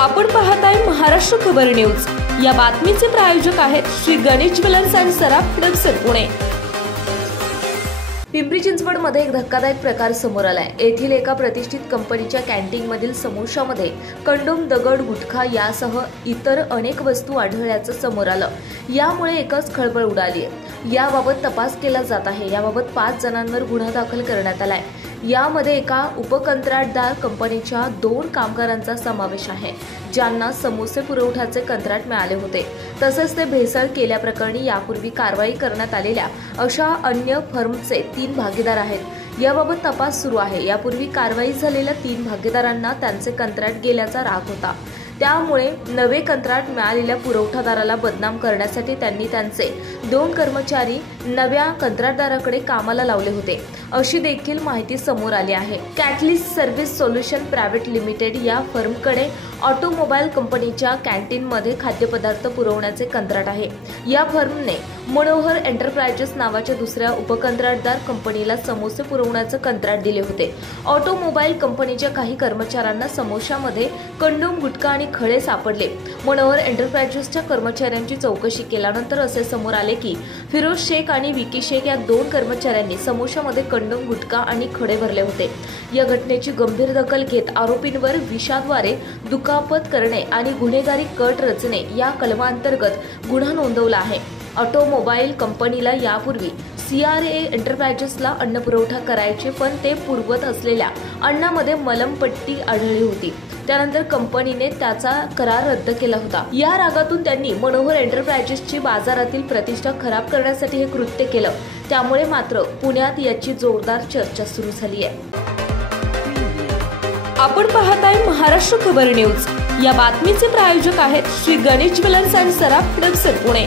आपण पाहताय महाराष्ट्र खबर न्यूज। या बातमीचे प्रायोजक आहेत Shri Ganesh jewellers and Saraf products Pune. Pimpri चिंचवडमध्ये एक धक्कादायक प्रकार समोर आलाय। येथील एका प्रतिष्ठित कंपनीच्या कॅन्टीनमधील समोशामध्ये कंडोम, दगड, गुटखा यासह इतर अनेक वस्तू आढळल्याचं समोर आलं। यामुळे एकच खळबळ उडाली आहे। याबाबत तपास केला जात आहे। याबाबत 5 जणांवर गुन्हा दाखल करण्यात आलाय। यामध्ये एका उपकंत्राटदार कंपनीच्या 2 कामगारांचा समावेश आहे, ज्यांना समोसे पुरवठ्याचे कंत्राट मिळाले होते। तसेच ते भेसळ केल्याप्रकरणी यापूर्वी कारवाई करण्यात आलेल्या अशा अन्य फर्मचे 3 भागीदार आहेत। याबाबत तपास सुरू आहे। यापूर्वी कारवाई झालेल्या 3 भागीदारांना त्यांचे कंत्राट गेल्याचा राग होता। त्यामुळे नवे कंत्राट मिळालेल्या पुरवठादाराला बदनाम करण्यासाठी त्यांनी त्यांचे 2 कर्मचारी नव्या कंत्राटदाराकडे कामाला लावले होते, अशी देखील माहिती समोर आली आहे। Catalyst service solution private limited या फर्मकडे ऑटोमोबाईल कंपनीच्या कॅन्टीनमध्ये खाद्यपदार्थ पुरवण्याचे कंत्राट आहे। या फर्मने मनोहर एंटरप्राइजेस नावाच्या दुसऱ्या उपकंत्राटदार कंपनीला समोसे पुरवण्याचे कंत्राट दिले होते। ऑटोमोबाईल कंपनीच्या काही कर्मचाऱ्यांना समोशामध्ये कंडोम, गुटखा आणि खडे सापडले। मनोहर एंटरप्राइजेसच्या कर्मचाऱ्यांची चौकशी केल्यानंतर असे समोर आले की फिरोज शेख आणि विकी शेख या 2 कर्मचाऱ्यांनी समोशामध्ये कंडोम, गुटखा आणि खडे भरले होते। या घटनेची गंभीर दखल घेत आरोपींवर विषाद्वारे दुखापत करणे आणि गुन्हेगारी कट रचणे या कलमांतर्गत गुन्हा नोंदवला आहे। ऑटोमोबाईल कंपनीला यापूर्वी CRA एंटरप्राइजेसला अन्न पुरवठा करायचे, पण ते पुरवत असलेल्या अन्नामध्ये मलमपट्टी आढळली होती। त्यानंतर कंपनीने त्याचा करार रद्द केला होता। या रागातून त्यांनी मनोहर एंटरप्राइजेसची बाजारातील प्रतिष्ठा खराब करण्यासाठी हे कृत्य केलं। त्यामुळे मात्र पुण्यात याची जोरदार चर्चा सुरू झाली आहे। आपण पाहताय महाराष्ट्र खबर न्यूज। या बातमीचे प्रायोजक आहेत Shri Ganesh jewellers and Saraf products Pune.